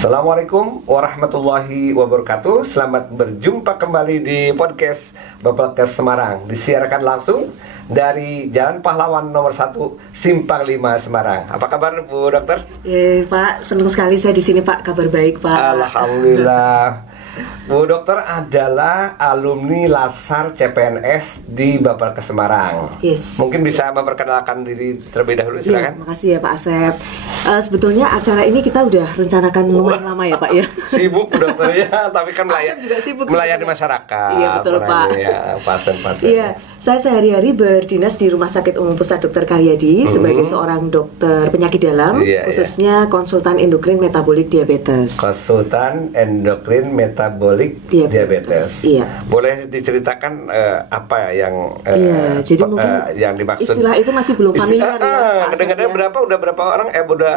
Assalamualaikum warahmatullahi wabarakatuh. Selamat berjumpa kembali di podcast Bapelkes Semarang. Disiarkan langsung dari Jalan Pahlawan nomor 1 Simpang 5 Semarang. Apa kabar Bu Dokter? Ya Pak, senang sekali saya di sini Pak. Kabar baik Pak. Alhamdulillah. Bu Dokter adalah alumni Lasar CPNS di Bapelkes Semarang. Yes. Mungkin bisa memperkenalkan diri terlebih dahulu, silakan. Ya, makasih ya Pak Asep. Sebetulnya acara ini kita udah rencanakan lumayan lama ya Pak ya. Sibuk Bu Dokter ya, tapi kan melayani sebetulnya. masyarakat. Iya betul Pak. Ya, pasien-pasien. Iya, saya sehari-hari berdinas di Rumah Sakit Umum Pusat Dr. Karyadi sebagai seorang dokter penyakit dalam, khususnya konsultan endokrin metabolik diabetes. Konsultan endokrin metabolik diabetes. Iya. Boleh diceritakan apa yang jadi mungkin yang dimaksud? Istilah itu masih belum familiar ya. Kadang-kadang udah berapa orang?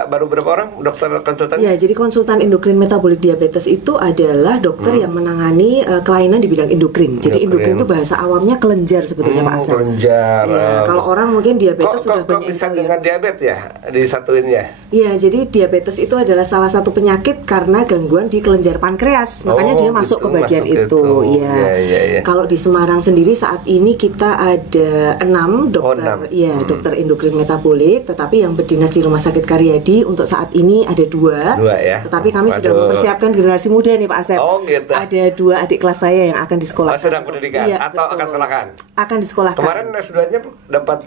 Baru berapa orang dokter konsultan? Ya, jadi konsultan endokrin metabolik diabetes itu adalah dokter yang menangani kelainan di bidang endokrin. Jadi endokrin itu bahasa awamnya kelenjar sebetulnya Pak Asep. Kelenjar. Ya, kalau orang mungkin diabetes sudah banyak bisa dengan diabetes ya disatuin ya? Iya, jadi diabetes itu adalah salah satu penyakit karena gangguan di kelenjar pankreas. Makanya dia masuk ke bagian itu. Ya. Kalau di Semarang sendiri saat ini kita ada 6 dokter, dokter endokrin metabolik, tetapi yang berdinas di Rumah Sakit Karyadi untuk saat ini ada 2 ya. Tetapi kami sudah mempersiapkan generasi muda nih Pak Asep. Gitu. Ada 2 adik kelas saya yang akan disekolahkan. Sedang pendidikan atau akan sekolahkan? Akan disekolahkan. Kemarin S2-nya dapat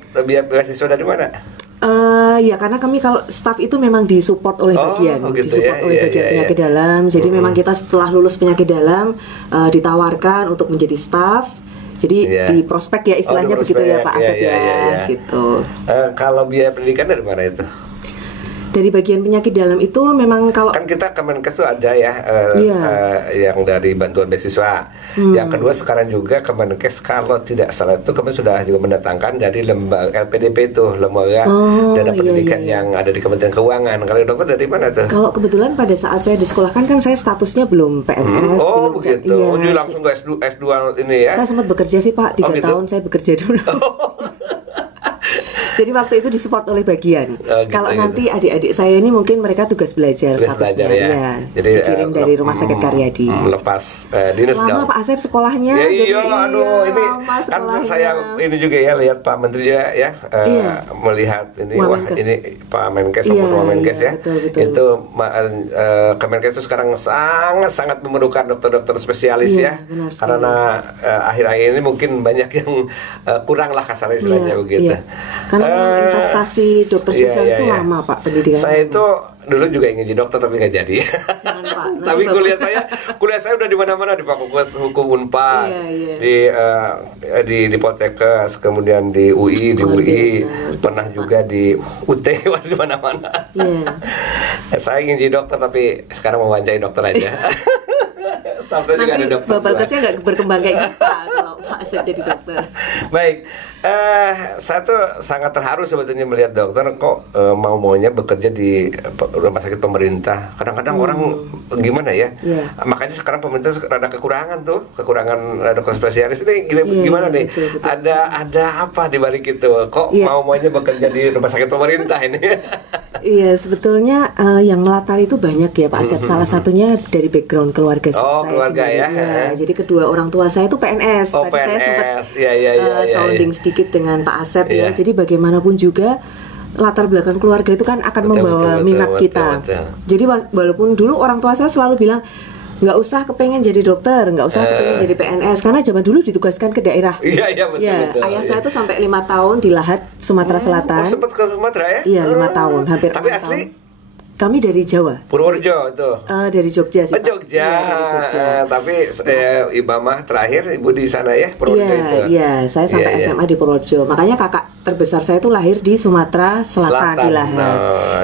beasiswa dari mana? Ya karena kami kalau staff itu memang disupport oleh bagian, oleh bagian penyakit dalam. Jadi memang kita setelah lulus penyakit dalam ditawarkan untuk menjadi staff. Jadi di prospek ya istilahnya begitu ya Pak Asep gitu. Kalau biaya pendidikan dari mana itu? Dari bagian penyakit dalam itu memang kalau kan kita Kemenkes tuh ada ya yang dari bantuan beasiswa. Yang kedua sekarang juga Kemenkes kalau tidak salah itu kami sudah juga mendatangkan dari lembaga LPDP itu, lembaga dana pendidikan yang ada di Kementerian Keuangan. Kalau dokter dari mana tuh? Kalau kebetulan pada saat saya disekolahkan kan saya statusnya belum PNS. Belum begitu. Jadi langsung ke S2 ini ya. Saya sempat bekerja sih Pak, 3 tahun saya bekerja dulu. Jadi waktu itu disupport oleh bagian. Kalau nanti adik-adik saya ini mungkin mereka tugas belajar statusnya ya. Jadi dikirim dari Rumah Sakit Karyadi. Lepas dinas lama Pak Asep sekolahnya. Ini kan saya ini juga ya lihat Pak Menteri ya melihat ini ini Pak Menkes Menkes ya. Betul. Itu Kemenkes itu sekarang sangat memerlukan dokter-dokter spesialis ya. Karena akhir-akhir ini mungkin banyak yang kurang lah kasar istilahnya begitu. Karena investasi dokter spesialis itu lama Pak pendidikan. Saya itu dulu juga ingin jadi dokter tapi nggak jadi. Jangan, Pak. Tapi kuliah saya udah di mana-mana, di Fakultas Hukum Unpad, di Poltekkes, kemudian di UI, pernah juga di UT, di mana-mana. Saya ingin jadi dokter tapi sekarang mewawancarai dokter aja. Nanti juga ada dokter. Bapelkesnya nggak berkembang kayak gitu Pak kalau Pak Asep jadi dokter. Baik, saya tuh sangat terharu sebetulnya melihat dokter kok mau-maunya bekerja di rumah sakit pemerintah. Kadang-kadang orang gimana ya? Makanya sekarang pemerintah ada kekurangan dokter spesialis ini. Gimana nih? Betul. Ada apa di balik itu? Kok mau-maunya bekerja di rumah sakit pemerintah ini? Iya, sebetulnya yang melatar itu banyak ya Pak Asep. Salah satunya dari background keluarga saya keluarga sendiri. Jadi kedua orang tua saya itu PNS. Tadi PNS. saya sempat sounding sedikit dengan Pak Asep ya. Jadi bagaimanapun juga latar belakang keluarga itu kan akan membawa minat kita. Jadi walaupun dulu orang tua saya selalu bilang nggak usah kepengen jadi dokter, nggak usah kepengen jadi PNS, karena zaman dulu ditugaskan ke daerah. Betul. Ayah saya tuh sampai 5 tahun di Lahat, Sumatera Selatan. Sempat ke Sumatera ya? Iya, 5 tahun, hampir. Tapi asli? Tahun. Kami dari Jawa. Purworejo itu. Dari Jogja sih. Jogja. Dari Jogja. Tapi Ibamah terakhir ibu di sana ya, Purworejo itu. Iya, saya sampai SMA di Purworejo. Makanya kakak terbesar saya itu lahir di Sumatera Selatan. Di Lahat.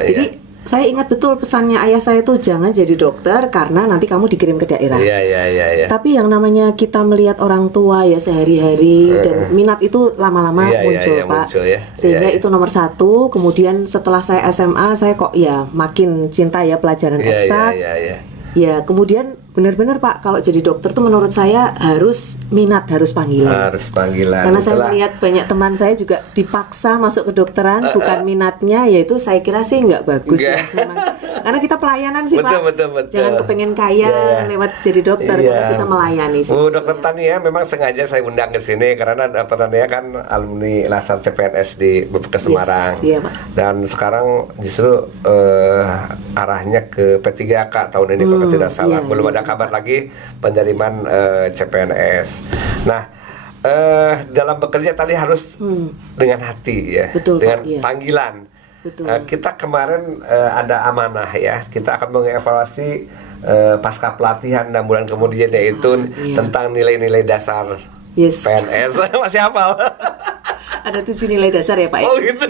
Jadi saya ingat betul pesannya ayah saya itu jangan jadi dokter karena nanti kamu dikirim ke daerah. Iya. Tapi yang namanya kita melihat orang tua ya sehari-hari dan minat itu lama-lama muncul Pak. Sehingga itu nomor 1. Kemudian setelah saya SMA saya kok makin cinta ya pelajaran eksak. Ya kemudian benar-benar Pak kalau jadi dokter tuh menurut saya harus minat, harus panggilan. Karena saya melihat banyak teman saya juga dipaksa masuk ke dokteran bukan minatnya, yaitu saya kira sih nggak bagus ya. Karena kita pelayanan sih betul, Pak. Betul. Jangan kepengen kaya lewat jadi dokter, karena kita melayani sih. Bu Dokter Tania, memang sengaja saya undang ke sini karena Dokter Tania kan alumni Laskar CPNS di BPK Semarang. Iya, Pak. Dan sekarang justru arahnya ke P3K tahun ini kalau tidak salah. Belum ada kabar lagi penerimaan CPNS. Nah, dalam bekerja tadi harus dengan hati ya, betul, dengan Pak, panggilan. Betul. Kita kemarin ada amanah ya, kita akan mengevaluasi pasca pelatihan 6 bulan kemudian yaitu tentang nilai-nilai dasar PNS. Masih hafal? Ada 7 nilai dasar ya Pak ya? Oh gitu,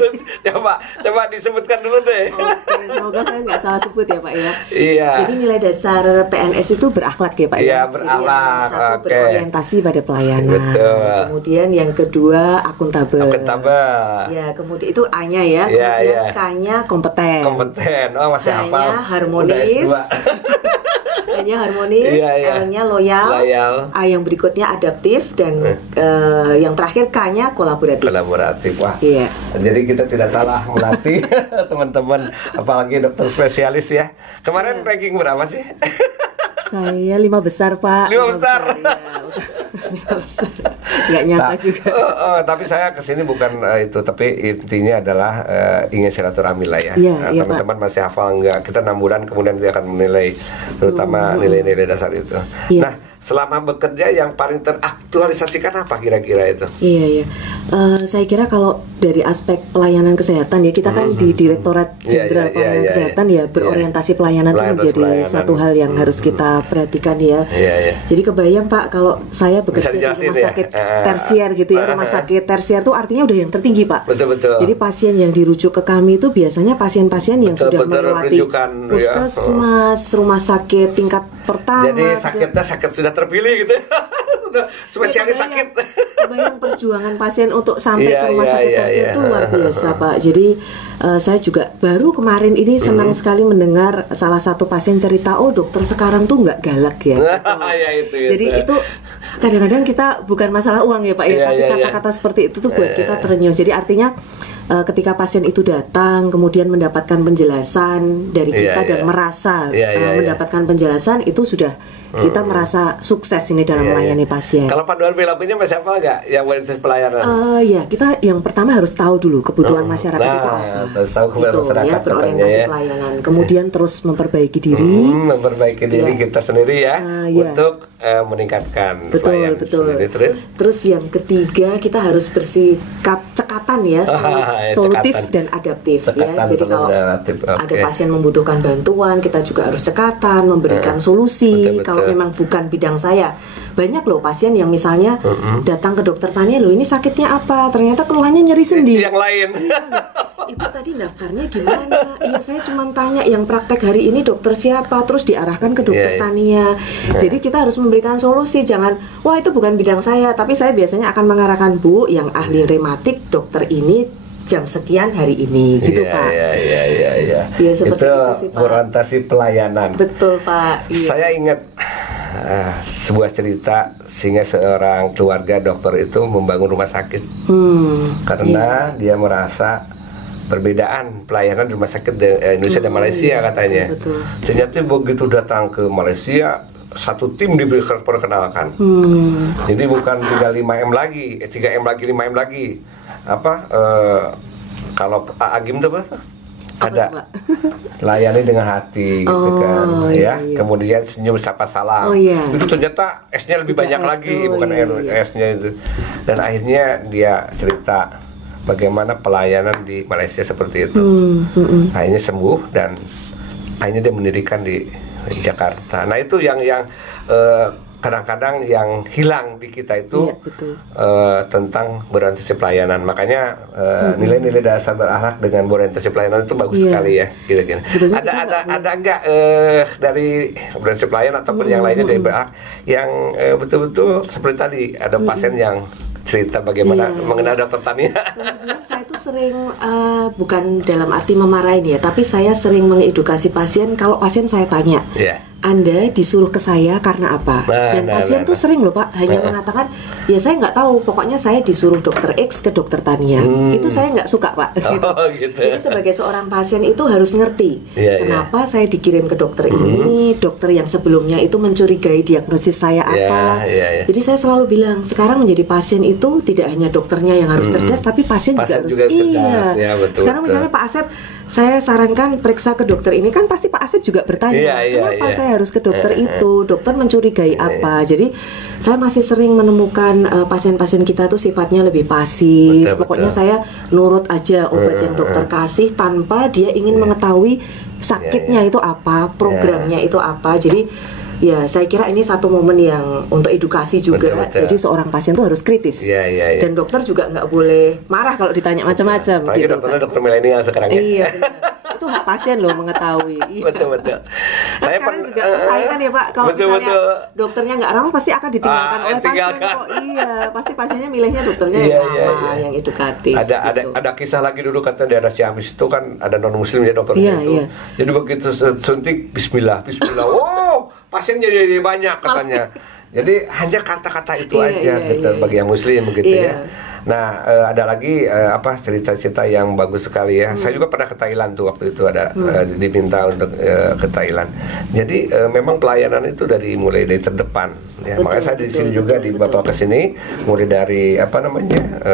coba disebutkan dulu deh. Oke, semoga saya nggak salah sebut ya Pak ya. Iya. Jadi nilai dasar PNS itu berakhlak ya Pak ya? Iya, berakhlak. Satu berorientasi pada pelayanan. Betul. Kemudian yang kedua akuntabel. Ya, kemudian itu A-nya ya. Kemudian K-nya kompeten. Oh masih hafal. H-nya harmonis. A-nya harmonis, L-nya loyal, A yang berikutnya adaptif, dan yang terakhir K-nya kolaboratif. Wah. Iya. Jadi kita tidak salah melatih teman-teman, apalagi dokter spesialis ya. Kemarin ranking berapa sih? Saya 5 besar Pak. 5 besar. Nggak nyata juga. Tapi saya kesini bukan itu, tapi intinya adalah ingin silaturahmi lah ya. Teman-teman masih hafal nggak? Kita 6 bulan kemudian dia akan menilai, terutama nilai-nilai dasar itu. Nah, selama bekerja yang paling teraktualisasikan apa kira-kira itu? Iya. Saya kira kalau dari aspek pelayanan kesehatan ya, kita kan di Direktorat Jenderal Pelayanan Kesehatan ya, berorientasi pelayanan itu menjadi satu hal yang harus kita perhatikan ya. Jadi kebayang Pak, kalau saya bekerja di rumah sakit tersier gitu ya, rumah sakit tersier itu artinya udah yang tertinggi Pak. Betul. Jadi pasien yang dirujuk ke kami itu biasanya pasien-pasien yang sudah melewati puskesmas, rumah sakit tingkat pertama. Jadi sakitnya sakit sudah terpilih gitu. Sudah spesialis sakit. Kebayang perjuangan pasien untuk sampai ke rumah sakit tersier itu luar biasa Pak. Jadi saya juga baru kemarin ini senang sekali mendengar salah satu pasien cerita, oh dokter sekarang tuh nggak galak ya. Jadi itu kadang-kadang kita bukan masalah uang ya Pak ya, tapi kata-kata seperti itu tuh buat kita terenyuh. Jadi artinya ketika pasien itu datang kemudian mendapatkan penjelasan dari kita dan merasa mendapatkan penjelasan itu sudah kita merasa sukses ini dalam melayani pasien. Kalau panduan perilakunya masih hafal nggak yang berbasis pelayanan? Ya, kita yang pertama harus tahu dulu kebutuhan masyarakat itu apa. Terus tahu kebutuhan masyarakat berorientasi pelayanan. Kemudian terus memperbaiki diri. Memperbaiki diri kita sendiri ya, untuk meningkatkan pelayanan sendiri. Terus yang ketiga kita harus bersikap cekatan ya, solutif dan adaptif ya. Jadi kalau ada pasien membutuhkan bantuan, kita juga harus cekatan memberikan solusi. Kalau memang bukan bidang saya, banyak loh pasien yang misalnya datang ke dokter Tania, loh ini sakitnya apa? Ternyata keluhannya nyeri sendi. Yang lain. Ibu tadi daftarnya gimana? Iya saya cuma tanya yang praktek hari ini dokter siapa, terus diarahkan ke dokter Tania. Jadi kita harus memberikan solusi, jangan wah itu bukan bidang saya, tapi saya biasanya akan mengarahkan Bu yang ahli rematik dokter ini jam sekian hari ini gitu Pak. Iya. Seperti itu sih Pak. Orientasi pelayanan. Betul Pak. Saya ingat sebuah cerita sehingga seorang keluarga dokter itu membangun rumah sakit karena dia merasa perbedaan pelayanan di rumah sakit Indonesia dan Malaysia katanya. Betul. Ternyata begitu datang ke Malaysia satu tim diperkenalkan. Jadi bukan tinggal 5M lagi, 3M lagi, 5M lagi. Kalau Agim itu apa? Ada layani dengan hati gitu kan ya. Kemudian senyum sapa salam. Itu ternyata S-nya lebih banyak lagi, bukan S-nya itu. Dan akhirnya dia cerita bagaimana pelayanan di Malaysia seperti itu. Akhirnya sembuh dan akhirnya dia mendirikan di Jakarta. Nah itu yang kadang-kadang yang hilang di kita itu tentang berorientasi pelayanan. Makanya nilai-nilai dasar berakhlak dengan berorientasi pelayanan itu bagus sekali ya. Kira-kira. Ada nggak dari berorientasi pelayanan ataupun yang lainnya dari berakhlak yang betul-betul seperti tadi ada pasien yang cerita bagaimana mengenal dokter Tania. Saya itu sering bukan dalam arti memarahin ya, tapi saya sering mengedukasi pasien. Kalau pasien saya tanya, Anda disuruh ke saya karena apa? Dan pasien tuh sering loh Pak, hanya mengatakan, ya saya nggak tahu, pokoknya saya disuruh dokter X ke dokter Tania. Itu saya nggak suka Pak. Gitu. Jadi sebagai seorang pasien itu harus ngerti kenapa saya dikirim ke dokter ini, dokter yang sebelumnya itu mencurigai diagnosis saya apa. Jadi saya selalu bilang, sekarang menjadi pasien itu tidak hanya dokternya yang harus cerdas, tapi pasien juga harus cerdas. Betul, sekarang misalnya Pak Asep, saya sarankan periksa ke dokter ini, kan pasti Pak Asep juga bertanya, kenapa saya harus ke dokter itu, dokter mencurigai apa. Jadi saya masih sering menemukan pasien-pasien kita tuh sifatnya lebih pasif. Pokoknya saya nurut aja obat yang dokter kasih tanpa dia ingin mengetahui sakitnya itu apa, programnya itu apa. Jadi ya saya kira ini satu momen yang untuk edukasi juga. Jadi seorang pasien tuh harus kritis. Dan dokter juga nggak boleh marah kalau ditanya macam-macam. Apalagi gitu, dokternya dokter milenial sekarang ya. Iya, itu hak pasien loh mengetahui. Betul. Saya sekarang juga sayangkan ya Pak, kalau misalnya dokternya nggak ramah pasti akan ditinggalkan oleh pasien kok. Iya, pasti pasiennya milihnya dokternya yang ramah, yang edukatif. Ada kisah lagi dulu katanya daerah Ciamis itu kan ada non muslim ya dokternya itu. Jadi begitu suntik Bismillah. Oh, pasien jadi banyak katanya. Jadi hanya kata-kata itu aja gitu bagi yang muslim begitu ya. Nah, ada lagi cerita-cerita yang bagus sekali ya. Saya juga pernah ke Thailand tuh waktu itu ada diminta untuk ke Thailand. Jadi memang pelayanan itu mulai dari terdepan. Ya, makanya saya di sini juga dibawa ke sini mulai dari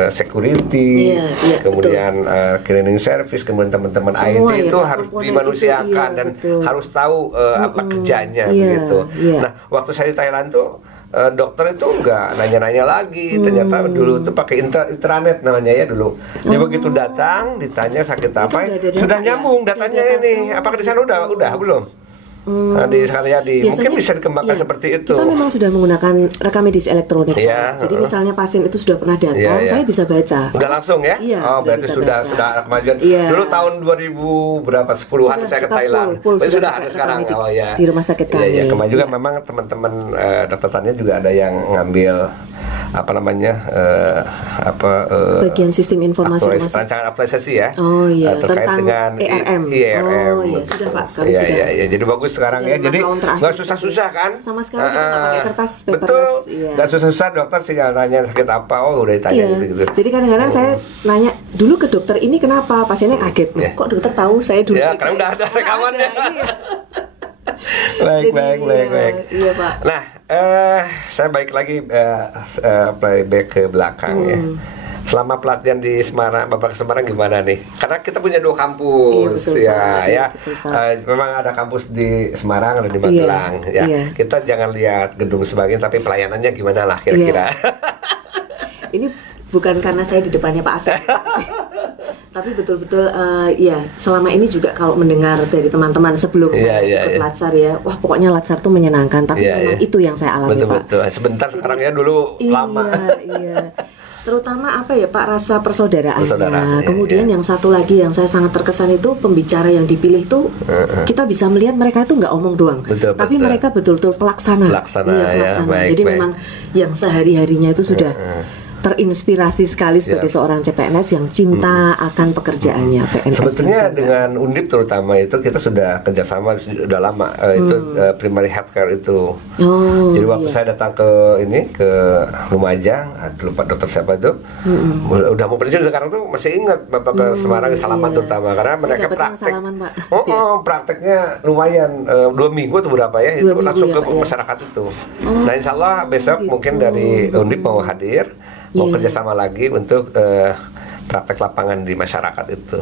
security, kemudian cleaning service, kemudian teman-teman IT itu harus dimanusiakan dan harus tahu apa kerjanya begitu. Nah, waktu saya di Thailand tuh dokter itu nggak nanya-nanya lagi. Ternyata dulu itu pakai intranet namanya ya dulu. Jadi begitu datang ditanya sakit apa, sudah nyambung datanya ini. Apakah di sana udah belum? Di Karyadi mungkin bisa dikembangkan seperti itu. Kita memang sudah menggunakan rekam medis elektronik. Jadi misalnya pasien itu sudah pernah datang, saya bisa baca. Udah langsung ya? Berarti sudah ada kemajuan. Dulu tahun 2000 berapa 10-an saya ke Thailand. Sudah ada sekarang di rumah sakit kami. Kemajuan memang teman-teman dokter Tania juga ada yang ngambil bagian sistem informasi rancangan aktualisasi ya. Terkait tentang dengan ERM. Sudah Pak, kami sudah. Jadi bagus sekarang ya. Jadi nggak susah-susah kan? Sama sekali kita nggak pakai kertas, paperless. Betul. Nggak susah-susah, dokter tinggal nanya sakit apa, udah ditanya gitu. Jadi kadang-kadang saya nanya dulu ke dokter ini kenapa, pasiennya kaget. Kok dokter tahu saya dulu? Ya, karena udah ada rekamannya. Baik. Iya Pak. Nah, saya balik lagi playback ke belakang ya. Selama pelatihan di Semarang, Bapak ke Semarang gimana nih? Karena kita punya 2 kampus memang ada kampus di Semarang dan di Magelang Kita jangan lihat gedung sebagainya, tapi pelayanannya gimana lah kira-kira. Ini bukan karena saya di depannya Pak Asep. Tapi betul-betul selama ini juga kalau mendengar dari teman-teman sebelum saya ikut Latsar wah pokoknya Latsar tuh menyenangkan, tapi memang itu yang saya alami Pak. Betul. Sebentar sekarang ya, dulu lama. Terutama Pak, rasa persaudaraannya. Kemudian yang satu lagi yang saya sangat terkesan itu pembicara yang dipilih tuh kita bisa melihat mereka itu nggak omong doang, tapi mereka betul-betul pelaksana. Jadi memang yang sehari-harinya itu sudah terinspirasi sekali sebagai seorang CPNS yang cinta akan pekerjaannya PNS. Sebetulnya dengan Undip terutama itu kita sudah kerjasama sudah lama itu primary healthcare itu. Jadi waktu saya datang ke Lumajang, lupa dokter siapa itu, udah mau pensiun sekarang tuh masih ingat Bapak ke Semarang Salaman terutama karena mereka praktek. Prakteknya lumayan 2 minggu atau berapa ya itu langsung ke masyarakat itu. Nah insya Allah besok mungkin dari Undip mau hadir. Mau kerjasama lagi untuk praktek lapangan di masyarakat itu,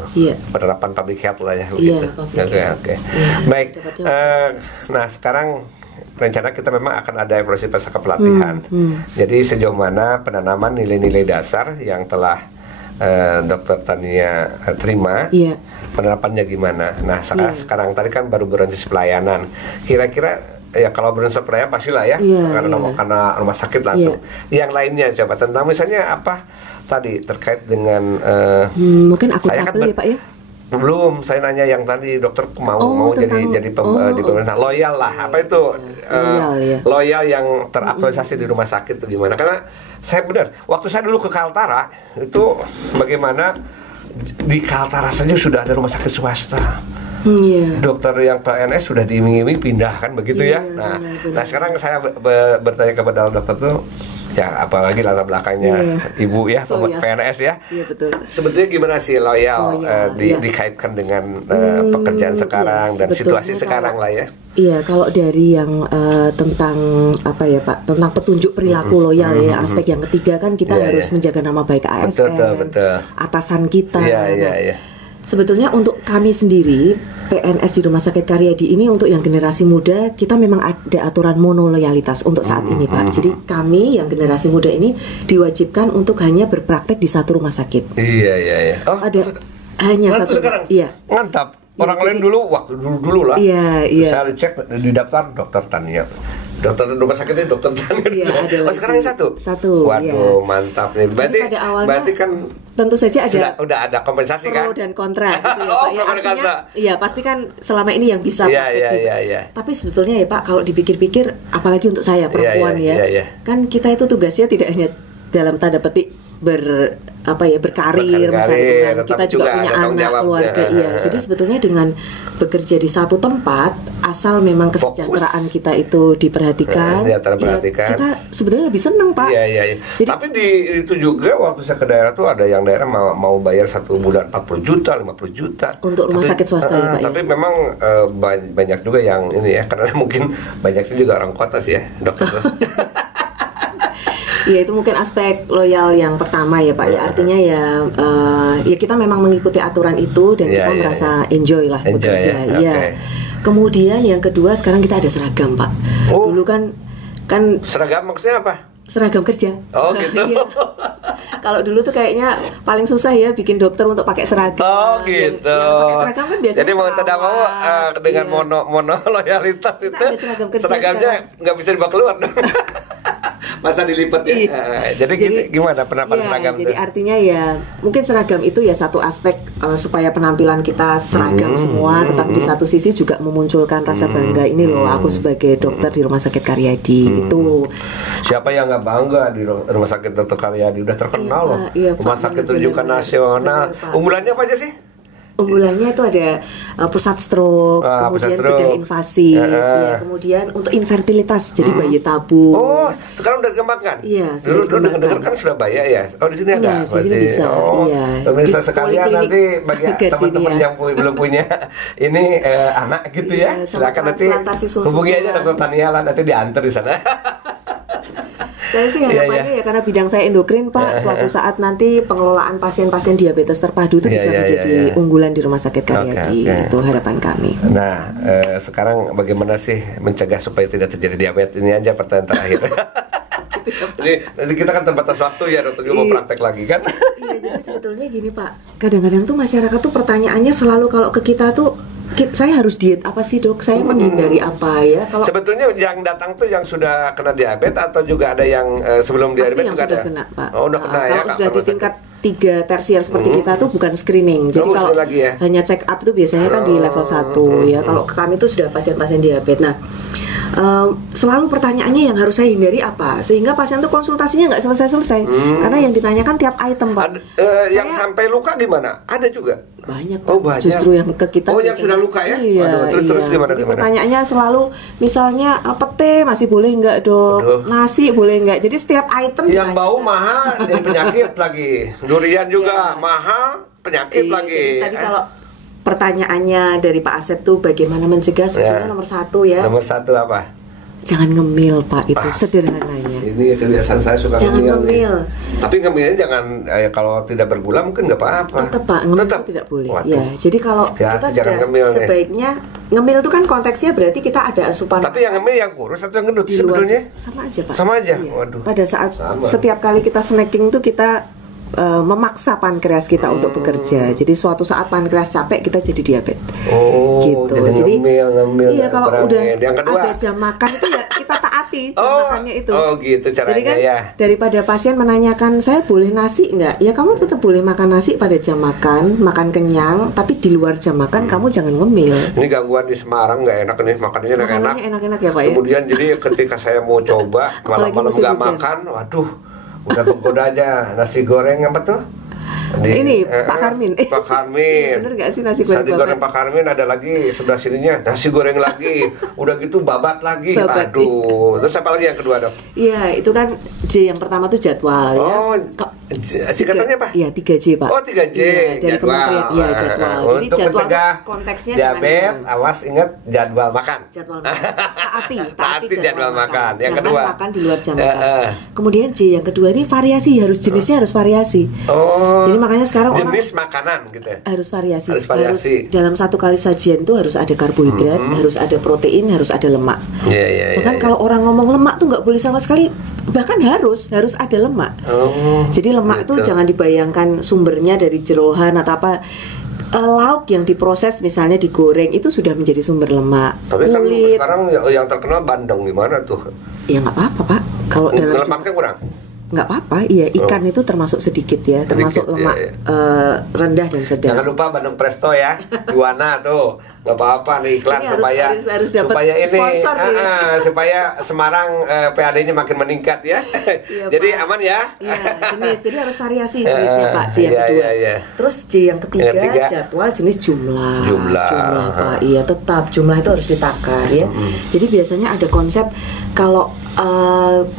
penerapan public health lah ya begitu. Oke. Baik. Nah sekarang rencana kita memang akan ada evaluasi pasca pelatihan. Jadi sejauh mana penanaman nilai-nilai dasar yang telah Dokter Tania terima, penerapannya gimana? Nah sekarang tadi kan baru berorientasi pelayanan. Kira-kira ya kalau beronsep pelayanan pastilah ya, karena rumah sakit langsung. Yang lainnya coba tentang misalnya apa tadi terkait dengan mungkin akuntabel ya Pak ya? Belum, saya nanya yang tadi dokter mau jadi di pemerintah loyal lah. Apa itu loyal yang teraktualisasi di rumah sakit itu gimana? Karena saya benar, waktu saya dulu ke Kaltara itu bagaimana di Kaltara saja sudah ada rumah sakit swasta. Dokter yang PNS sudah diiming-iming pindah kan begitu ya. Nah sekarang saya bertanya kepada dokter tuh, ya apalagi latar belakangnya ibu ya, PNS ya. Iya betul. Sebetulnya gimana sih loyal dikaitkan dengan pekerjaan sekarang dan situasi sekarang lah ya? Iya, kalau dari yang tentang apa ya Pak, tentang petunjuk perilaku loyal ya, aspek yang ketiga kan kita harus menjaga nama baik ASN, atasan kita. Sebetulnya untuk kami sendiri PNS di Rumah Sakit Karyadi ini, untuk yang generasi muda kita memang ada aturan monoloyalitas untuk saat ini Pak. Jadi kami yang generasi muda ini diwajibkan untuk hanya berpraktek di satu rumah sakit. Iya. Oh, ada hanya satu sekarang. Iya. Mantap. Orang lain dulu waktu dulu lah. Iya. Saya cek di daftar dokter Tania. Dokter rumah sakitnya dokter Tania. Oh sekarang satu. Waduh, mantap nih. Berarti kan tentu saja udah ada kompensasi pro kan? dan kontra gitu ya Pak. Ya, artinya iya pasti kan selama ini yang bisa Tapi sebetulnya ya Pak, kalau dipikir-pikir apalagi untuk saya perempuan kan kita itu tugasnya tidak hanya dalam tanda petik berkarir, mencari uang, kita juga punya anak, keluarga. Jadi sebetulnya dengan bekerja di satu tempat, asal memang kesejahteraan kita itu diperhatikan, kita sebetulnya lebih senang Pak. Jadi, tapi itu juga waktu saya ke daerah tuh ada yang daerah mau bayar 1 bulan 40 juta, 50 juta untuk rumah sakit swasta ya Pak. Tapi memang banyak juga yang ini ya, karena mungkin banyak juga orang kota sih ya dokter. Ya itu mungkin aspek loyal yang pertama ya Pak. Ya artinya ya kita memang mengikuti aturan itu dan kita merasa enjoy lah bekerja. Kemudian yang kedua, sekarang kita ada seragam Pak. Dulu kan seragam maksudnya apa? Seragam kerja. Oh gitu. Kalau dulu tuh kayaknya paling susah ya bikin dokter untuk pakai seragam. Oh gitu. Yang pakai seragam kan biasanya. Jadi mau tidak mau dengan mono loyalitas itu seragamnya nggak bisa dibawa keluar dong. Masa dilipat ya. Jadi gimana penerapan seragam jadi itu? Artinya ya mungkin seragam itu ya satu aspek supaya penampilan kita seragam semua, tetapi di satu sisi juga memunculkan rasa bangga, ini loh aku sebagai dokter di Rumah Sakit Karyadi itu. Siapa yang nggak bangga di Rumah Sakit Dr. Karyadi, udah terkenal loh. Rumah Sakit rujukan nasional. Unggulannya apa aja sih? Unggulannya itu ada pusat stroke, kemudian bedah invasif, kemudian untuk infertilitas, jadi bayi tabung. Oh, sekarang udah dikembangkan? Iya, dulu dengar kan Surabaya ya. Oh, di sini ada. Di sini bisa. Pemirsa sekalian, nanti bagi teman-teman yang belum punya ini anak gitu ya, silakan nanti hubungi aja Dr. Tania, nanti diantar di sana. Saya sih harapannya ya karena bidang saya endokrin Pak, suatu saat nanti pengelolaan pasien-pasien diabetes terpadu itu bisa menjadi unggulan di Rumah Sakit Karyadi. Itu harapan kami. Nah, sekarang bagaimana sih mencegah supaya tidak terjadi diabetes? Ini aja pertanyaan terakhir. Jadi nanti kita kan terbatas waktu ya, dokter juga mau praktek lagi kan? Iya, jadi sebetulnya gini Pak, kadang-kadang tuh masyarakat tuh pertanyaannya selalu kalau ke kita tuh, saya harus diet apa sih dok? Saya menghindari apa ya? Kalau sebetulnya yang datang tuh yang sudah kena diabetes atau juga ada yang sebelum diabetes juga ada? Kena, Pak. Oh, udah kena ya. Kalau sudah di tingkat 3 tersier seperti kita tuh bukan screening. Jadi kalau hanya check up itu biasanya kan di level 1 ya. Kalau kami tuh sudah pasien-pasien diabetes. Nah, selalu pertanyaannya yang harus saya hindari apa, sehingga pasien tuh konsultasinya nggak selesai-selesai karena yang ditanyakan tiap item Pak. Yang sampai luka gimana? Ada juga? Banyak. Oh, banyak. Justru yang ke kita. Oh, yang sudah luka ya? Iya. Terus gimana? Jadi pertanyaannya selalu misalnya pete masih boleh nggak dok? Nasi boleh nggak? Jadi setiap item yang bau mahal jadi penyakit lagi. Durian juga mahal, penyakit lagi. Tadi kalau pertanyaannya dari Pak Asep tuh bagaimana mencegah, sebetulnya nomor 1 ya. Nomor 1 apa? Jangan ngemil Pak, itu sederhananya. Ini kebiasaan saya suka ngemil. Tapi ngemilnya jangan kalau tidak bergula mungkin nggak apa-apa. Tetap Pak, ngemil tidak boleh. Ya, jadi kalau kita sudah sebaiknya ngemil itu kan konteksnya berarti kita ada asupan. Tapi yang ngemil yang kurus atau yang gendut sebetulnya? Sama aja Pak. Sama aja. Iya. Waduh. Pada saat setiap kali kita snacking tuh kita memaksa pankreas kita untuk bekerja. Jadi suatu saat pankreas capek, kita jadi diabetes. Gitu. Jadi ngemil, iya kalau udah kedua, ada jam makan itu ya kita taati jam makannya itu. Oh gitu caranya. Jadi kan ya. Daripada pasien menanyakan saya boleh nasi nggak? Ya kamu tetap boleh makan nasi pada jam makan kenyang. Tapi di luar jam makan kamu jangan ngemil. Ini gangguan di Semarang nggak enak nih, makanannya enak-enak. Enak-enak ya Pak ya. Kemudian jadi ketika saya mau coba malam-malam nggak makan, waduh. Udah menggoda aja nasi goreng apa tuh? Ini Pak Karmin. Pak Karmin. Bener gak sih nasi goreng Pak Karmin, ada lagi sebelah sininya nasi goreng lagi. Udah gitu babat lagi. Aduh. Terus apa lagi yang kedua, Dok? Iya, itu kan J yang pertama tuh jadwal ya. Singkatannya apa? Iya, 3J, Pak. Oh, 3J. Iya, dari jadwal. Iya, jadwal. Jadi untuk jadwal mencegah konteksnya diabetes, awas ingat jadwal makan. Jadwal makan. Taati jadwal makan. Yang jangan kedua makan di luar jam makan. Kemudian J yang kedua ini variasi, harus jenisnya harus variasi. Jadi makanya sekarang jenis makanan gitu ya? Harus variasi. Harus dalam satu kali sajian itu harus ada karbohidrat, harus ada protein, harus ada lemak. Bahkan kalau orang ngomong lemak tuh nggak boleh sama sekali, bahkan harus ada lemak. Jadi lemak tuh jangan dibayangkan sumbernya dari jeroan atau apa. Lauk yang diproses misalnya digoreng itu sudah menjadi sumber lemak. Tapi kan sekarang yang terkenal bandeng gimana tuh? Ya nggak apa-apa, Pak. Kalau dalam lemaknya kurang? Nggak apa-apa, iya, ikan itu termasuk sedikit ya, termasuk lemak rendah dan sedang. Jangan lupa bandeng presto ya, Juwana tuh, nggak apa-apa nih iklan ini harus supaya ini sponsor supaya Semarang PAD-nya makin meningkat ya. Iya, jadi Pak. aman ya. Iya, jenis, jadi harus variasi jenisnya Pak. J yang kedua. Terus J yang ketiga jadwal jenis jumlah Pak. Iya, tetap jumlah itu harus ditakar ya. Jadi biasanya ada konsep kalau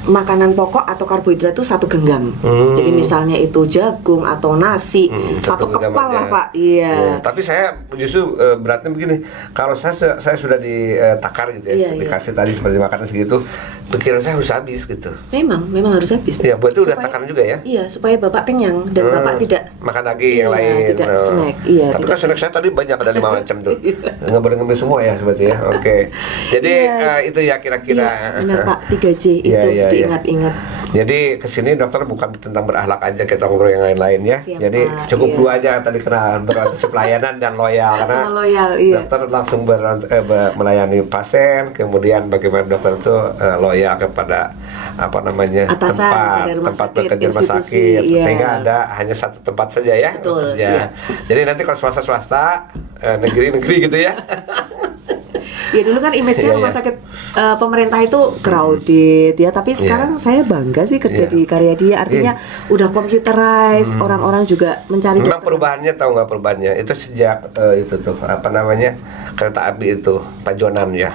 makanan pokok atau karbohidrat itu satu genggam. Jadi misalnya itu jagung atau nasi, satu kepal lah Pak. Iya. Tapi saya justru beratnya begini. Kalau saya sudah ditakar gitu ya, dikasih tadi seperti makanan segitu, pikiran saya harus habis gitu. Memang harus habis. Iya, buat itu udah takaran juga ya. Iya, supaya Bapak kenyang dan Bapak tidak makan lagi yang lain. Tidak snack. Iya. Tapi kan snack saya tadi banyak, ada 5 macam tuh. Ngambil semua ya seperti ya. Oke. Jadi itu ya kira-kira. Benar Pak, 3J itu diingat-ingat. Jadi kesini dokter bukan tentang berakhlak aja, kita ngobrol yang lain-lain ya. Siap, jadi cukup dua aja tadi kena berorientasi pelayanan dan loyal karena dokter langsung melayani pasien, kemudian bagaimana dokter itu loyal kepada apa namanya tempat bekerja rumah sakit, sehingga ada hanya satu tempat saja ya. Betul, iya. Jadi nanti kalau swasta negeri gitu ya. Ya dulu kan image-nya rumah sakit pemerintah itu crowded ya, tapi sekarang saya bangga sih kerja di Karyadia, artinya udah computerized, orang-orang juga mencari. Memang perubahannya, tahu nggak perubahannya? Itu sejak itu tuh apa namanya kereta api itu Pajonan ya.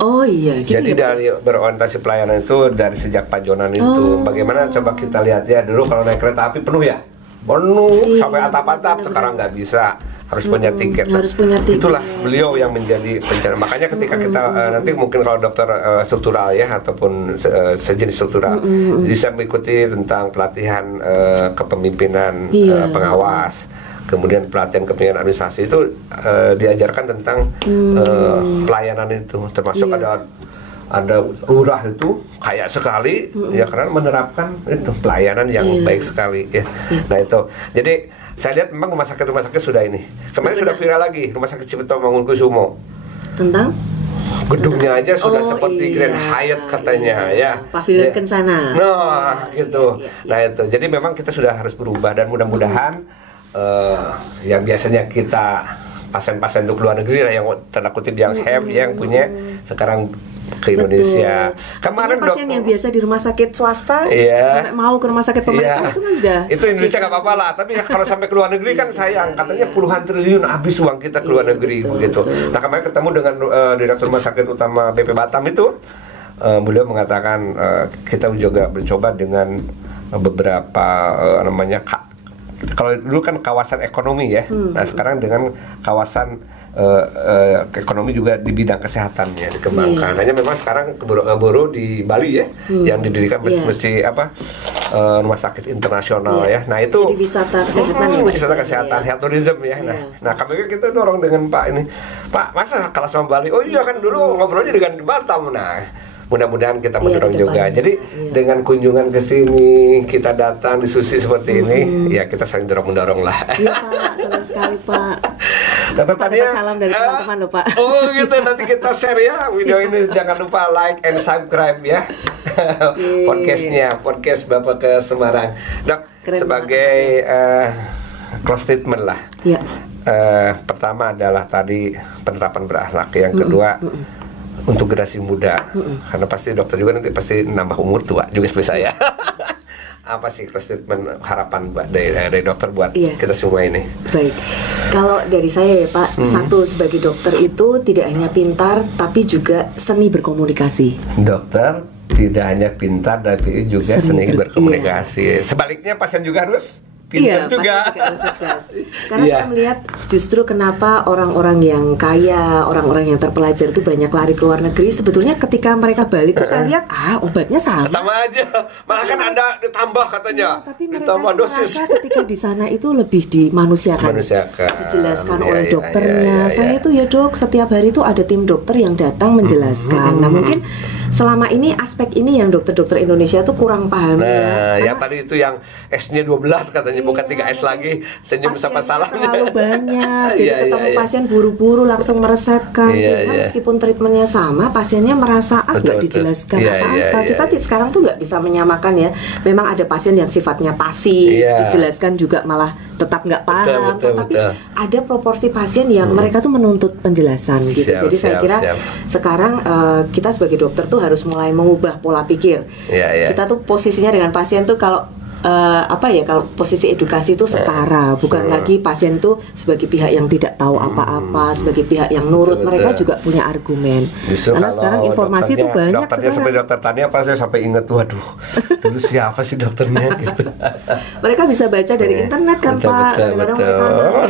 Oh iya. Gitu. Jadi dari berorientasi pelayanan itu dari sejak Pajonan itu, bagaimana coba kita lihat ya, dulu kalau naik kereta api penuh ya, sampai atap-atap, sekarang nggak bisa. Harus punya tiket. Itulah beliau yang menjadi pencari. Makanya ketika kita nanti mungkin kalau dokter struktural ya ataupun sejenis struktural bisa mengikuti tentang pelatihan kepemimpinan pengawas. Kemudian pelatihan kepemimpinan administrasi itu diajarkan tentang pelayanan itu, termasuk ada lurah itu kaya sekali ya karena menerapkan itu pelayanan yang baik sekali ya. Nah itu. Jadi saya lihat memang rumah sakit sudah ini. Kemarin sudah viral lagi rumah sakit Cipto Mangunkusumo. Tentang gedungnya aja sudah seperti Grand Hyatt katanya ya. Pavilion Kencana. Nah, gitu. Nah itu. Jadi memang kita sudah harus berubah dan mudah-mudahan yang biasanya kita pasien-pasien untuk luar negeri lah yang tanda kutip yang yang punya sekarang ke Indonesia. Kemarin pasien yang biasa di rumah sakit swasta sampai mau ke rumah sakit pemerintah itu kan sudah. Itu Indonesia nggak apa-apa lah, tapi kalau sampai ke luar negeri kan sayang. Katanya puluhan triliun habis uang kita ke luar negeri begitu. Nah kemarin ketemu dengan direktur rumah sakit utama BP Batam itu, beliau mengatakan kita juga mencoba dengan beberapa namanya kalau dulu kan kawasan ekonomi ya. Nah sekarang dengan kawasan ekonomi juga di bidang kesehatan ya dikembangkan. Hanya memang sekarang baru di Bali ya yang didirikan mesti rumah sakit internasional ya. Nah itu jadi wisata kesehatan wisata kesehatan, health tourism ya. Nah kami kita dorong dengan Pak ini, Pak masa kalah sama Bali? Oh iya kan dulu ngobrolnya dengan Batam. Nah mudah-mudahan kita mendorong juga. Jadi dengan kunjungan ke sini, kita datang diskusi seperti ini, ya kita saling dorong-mendorong lah. Iya Pak, senang sekali Pak. Dokter Tania, salam dari teman-teman loh Pak. Oh gitu, nanti kita share ya video ini. Jangan lupa like and subscribe ya podcastnya, podcast Bapak ke Semarang. Dok, sebagai close statement lah. Pertama adalah tadi penerapan berakhlak. Yang kedua untuk generasi muda, karena pasti dokter juga nanti pasti nambah umur tua juga seperti saya. apa sih statement harapan dari dokter buat kita semua ini? Baik, kalau dari saya ya Pak, satu sebagai dokter itu tidak hanya pintar tapi juga seni berkomunikasi. Dokter tidak hanya pintar tapi juga seni berkomunikasi. Sebaliknya pasien juga harus pintar juga. Karena saya melihat justru kenapa orang-orang yang kaya, orang-orang yang terpelajar itu banyak lari ke luar negeri. Sebetulnya ketika mereka balik tuh saya lihat obatnya sama aja. Malah kan ada ditambah katanya. Tapi mereka merasa ketika di sana itu lebih dimanusiakan. Dijelaskan oleh dokternya. Saya itu ya dok, setiap hari itu ada tim dokter yang datang menjelaskan. Nah mungkin selama ini aspek ini yang dokter-dokter Indonesia tuh kurang paham. Nah, yang tadi itu yang S-nya 12 katanya bukan 3S lagi, senyum sama salahnya. Terlalu banyak. Jadi ketemu pasien buru-buru langsung meresepkan. Sehingga meskipun treatmentnya sama, pasiennya merasa nggak dijelaskan apa-apa. Kita sekarang tuh nggak bisa menyamakan ya. Memang ada pasien yang sifatnya pasif, dijelaskan juga malah tetap nggak paham. Tapi ada proporsi pasien yang mereka tuh menuntut penjelasan gitu. Jadi saya kira sekarang kita sebagai dokter tuh harus mulai mengubah pola pikir. Kita tuh posisinya dengan pasien tuh kalau kalau posisi edukasi itu setara, bukan lagi pasien tuh sebagai pihak yang tidak tahu apa-apa, sebagai pihak yang nurut. Mereka juga punya argumen. Karena sekarang informasi itu banyak. Dokternya sampai dokter Tania saya sampai ingat waduh, dulu siapa sih dokternya gitu. Mereka bisa baca dari internet kan Pak.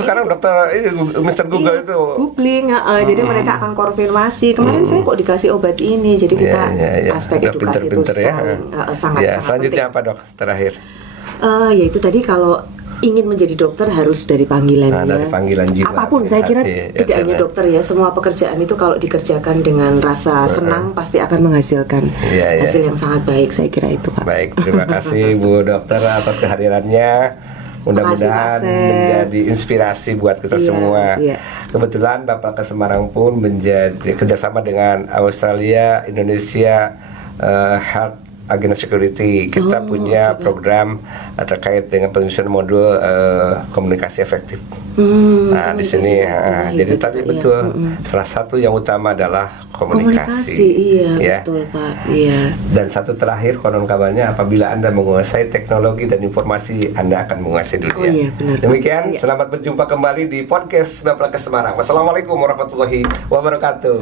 Sekarang dokter Mr. Google itu googling, jadi mereka akan konfirmasi. Kemarin saya kok dikasih obat ini. Jadi kita aspek edukasi itu sangat selanjutnya penting. apa dok terakhir? Yaitu tadi kalau ingin menjadi dokter harus dari panggilannya. Dari panggilan jiwa. Apapun saya kira tidak hanya dokter ya, semua pekerjaan itu kalau dikerjakan dengan rasa senang pasti akan menghasilkan hasil yang sangat baik. Saya kira itu Pak. Baik, terima kasih Bu Dokter atas kehadirannya. Mudah-mudahan menjadi inspirasi buat kita semua. Kebetulan Bapak ke Semarang pun menjadi kerjasama dengan Australia, Indonesia Health Agenda Security. Kita punya program terkait dengan penyusunan modul komunikasi efektif. Nah di sini, jadi tadi betul salah satu yang utama adalah komunikasi. Betul Pak. Dan satu terakhir konon kabarnya apabila Anda menguasai teknologi dan informasi, Anda akan menguasai dunia. Demikian, selamat berjumpa kembali di podcast Bapak ke Semarang. Wassalamualaikum warahmatullahi wabarakatuh.